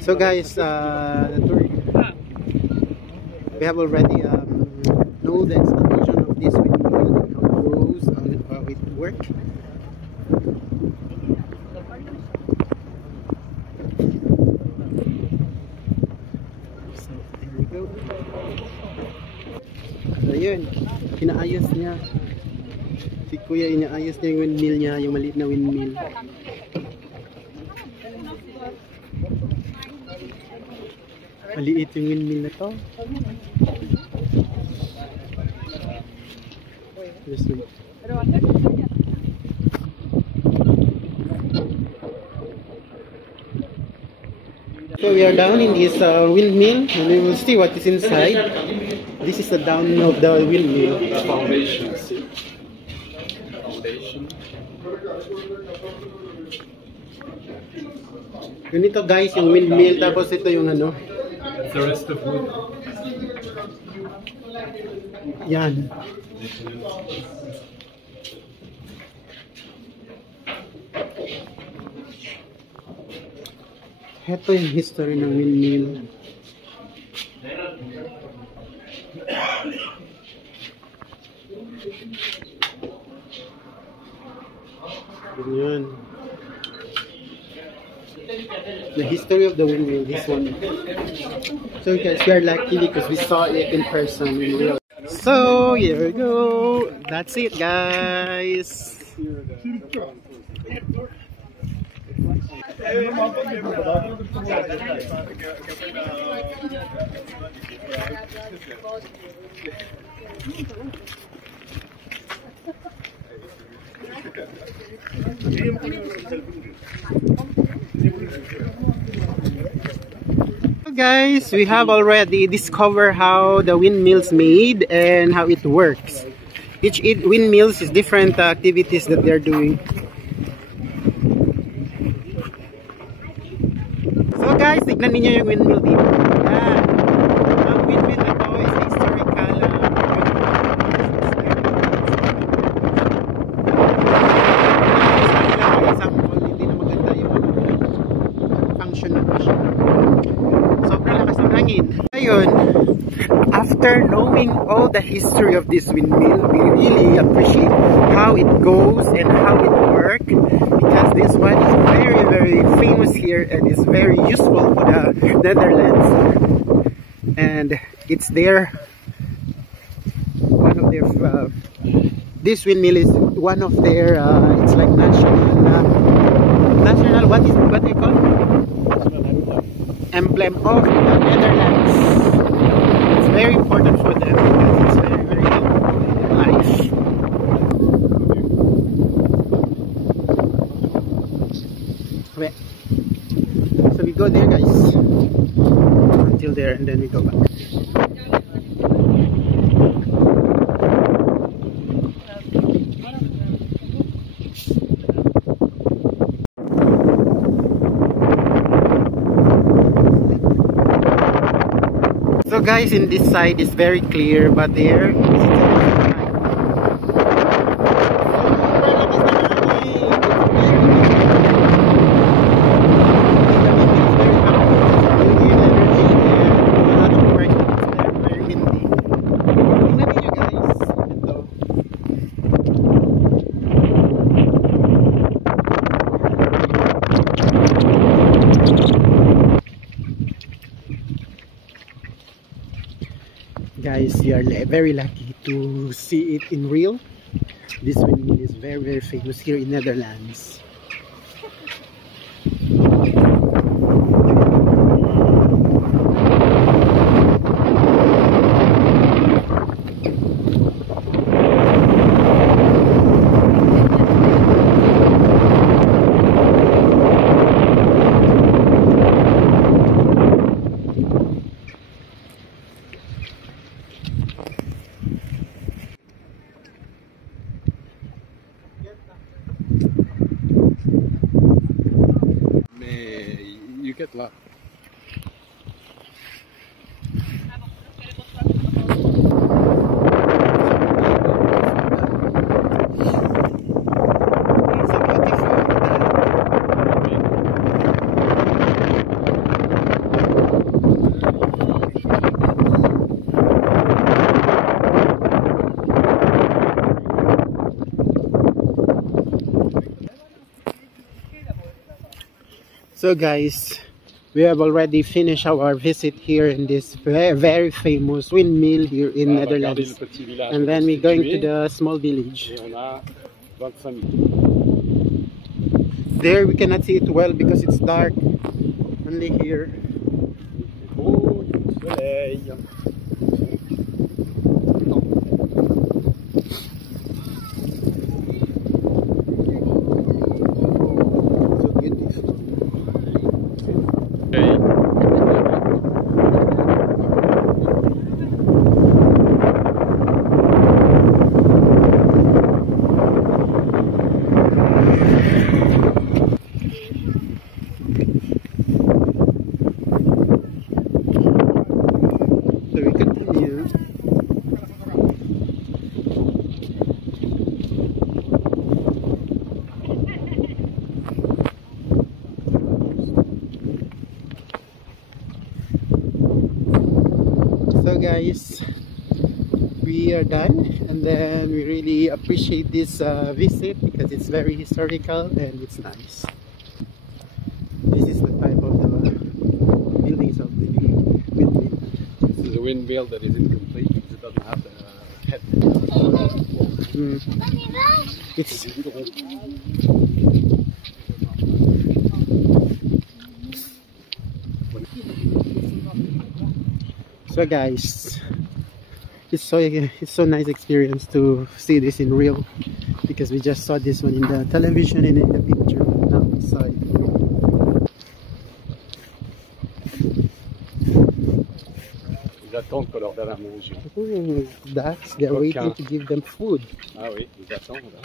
So guys, we have already know the installation of this windmill and how it goes, how it works. So there we go. Ayun, inaayos niya. Si Kuya inaayos niya yung windmill niya, yung maliit na windmill. Maliit yung windmill na to. Just wait. So we are down in this windmill and we will see what is inside. This is the down of the windmill. Foundation, see? Foundation. Ganito guys yung windmill, tapos ito yung ano. The rest of wood. Yan. Ito yung history ng windmill. Ganyan. The history of the windmill, this one. So guys, we are lucky because we saw it in person in real. So here we go. That's it, guys. Guys, we have already discovered how the windmill's made and how it works. Each windmills is different activities that they're doing. So guys, tignan niyo yung windmill dito. Yan. Ang windmill na to is historical. Example, hindi na maganda yung function na siya. Sobrang lakas ng hangin. Ayun, after knowing all the history of this windmill, we really appreciate how it goes and how it works, because this one is very, very famous here and is very useful for the Netherlands. And it's their one of their this windmill is one of their it's like national what do you call it? Emblem of the Netherlands. It's very important for them because it's very, very helpful in their life. Okay. So we go there, guys, until there, and then we go back. So guys, in this side is very clear, but there is guys, we are very lucky to see it in real. This windmill is very, very famous here in Netherlands. You get luck. So guys, we have already finished our visit here in this very, very famous windmill here in Netherlands. And then we're going to the small village. There we cannot see it well because it's dark. Only here. So guys, we are done, and then we really appreciate this visit because it's very historical and it's nice. This is the type of the buildings of the windmill. This is a windmill that is incomplete because it doesn't have the head. It's so guys, it's so nice experience to see this in real, because we just saw this one in the television and in the picture. Now we saw it. Ils attendent qu'on leur donne à manger. Ooh, that's they're waiting to give them food. Ah oui, ils attendent là.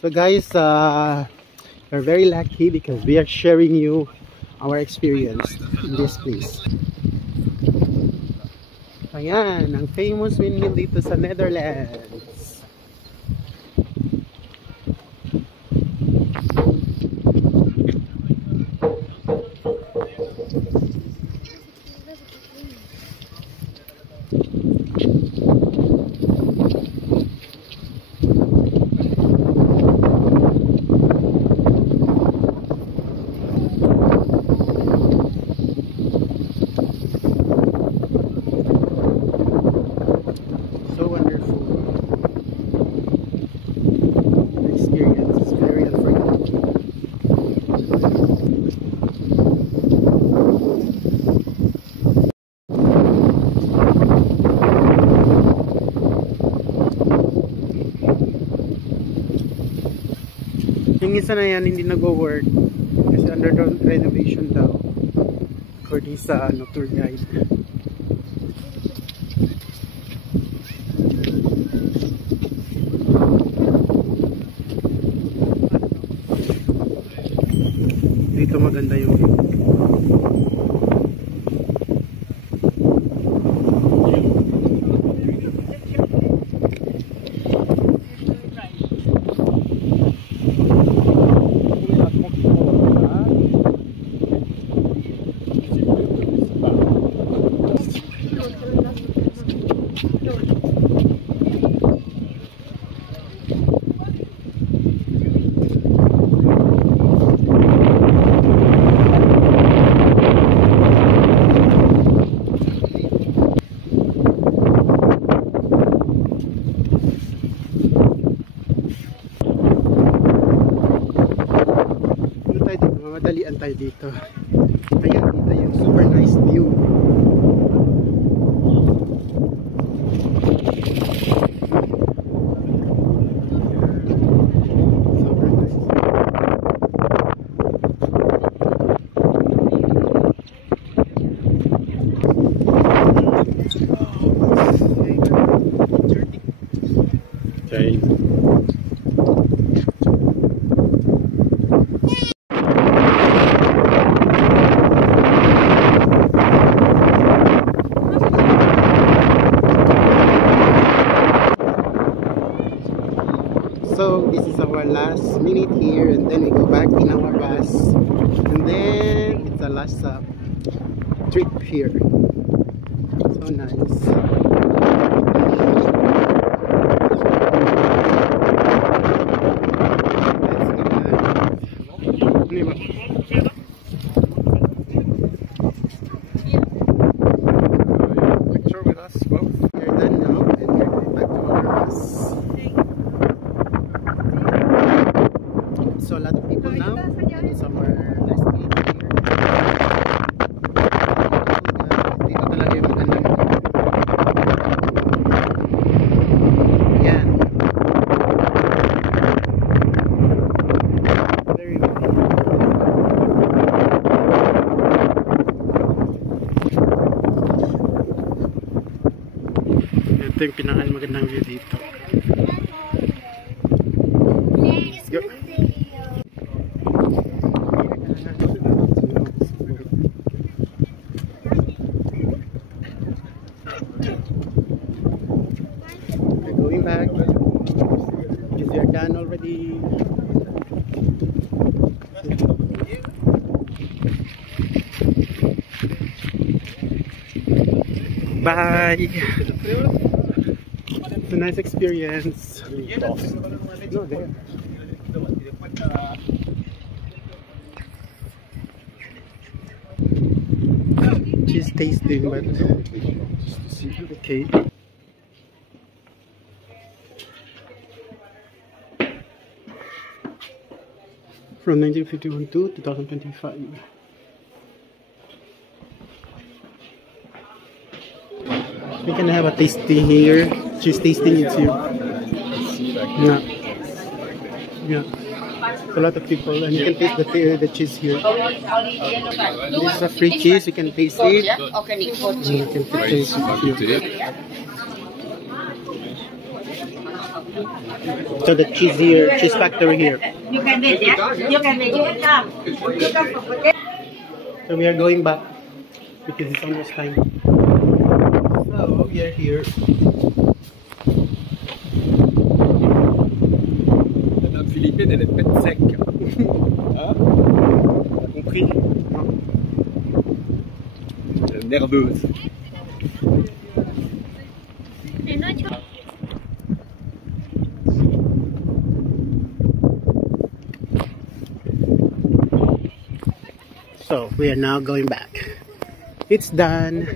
So guys, we're very lucky because we are sharing you our experience in this place. Ayan, ang famous windmill dito sa Netherlands. Yung isa na yan hindi nag-work kasi under renovation daw according sa tour guide. Dito maganda yung view. Madalian tayo dito. Ayan, dito yung super nice view. Super nice. Okay. So this is our last minute here, and then we go back in our bus, and then it's the last trip here. So nice. now. It's our last meet here. Dito talaga yung magandang. Yan. Very good. Ito yung pinakamagandang view dito. Let's go. We're going back because we are done already. Bye. It's a nice experience. No, there. Cheese tasting, but okay. From 1951 to 2025. We can have a tasting here. Cheese tasting is here. Yeah. Yeah. A lot of people, and you can taste the cheese here. This is a free cheese. You can taste it. You can taste it here. So the cheese here, cheese factory here. You can make it. You can make it. So we are going back because it's almost time. So we are here. Madame Philippine, elle est pète sec. Hein? T'as compris? Elle est nerveuse. So we are now going back. It's done.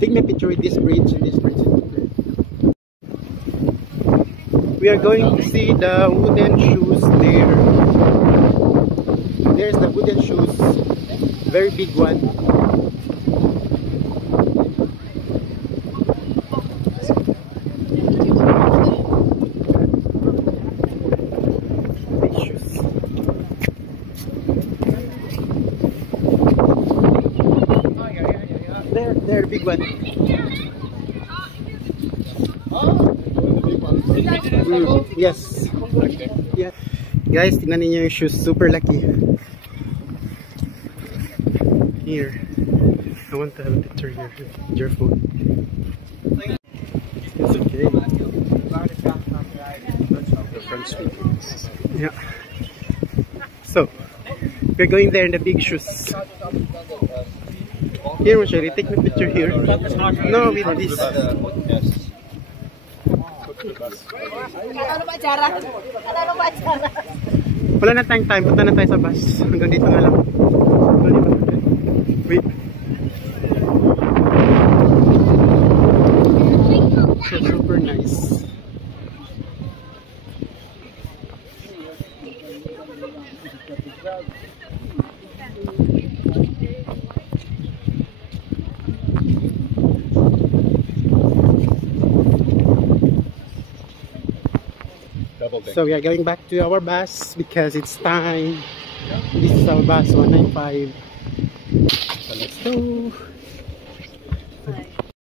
Take me a picture with this bridge and this bridge. We are going to see the wooden shoes there. There's the wooden shoes, very big one. Big shoes. There, big one. Yes. Yeah. Guys, tingnan niyo yung shoes, super lucky. Here, I want to have a picture here. Your phone. It's okay. The French speakers. Yeah. So, we're going there in the big shoes. Here, Mashari, take me a picture here. No, with this. Wala na tayong time. Punta na tayo sa bus. Hanggang dito na lang. Wait. So super nice. So we are going back to our bus because it's time. This is our bus 195. So let's go.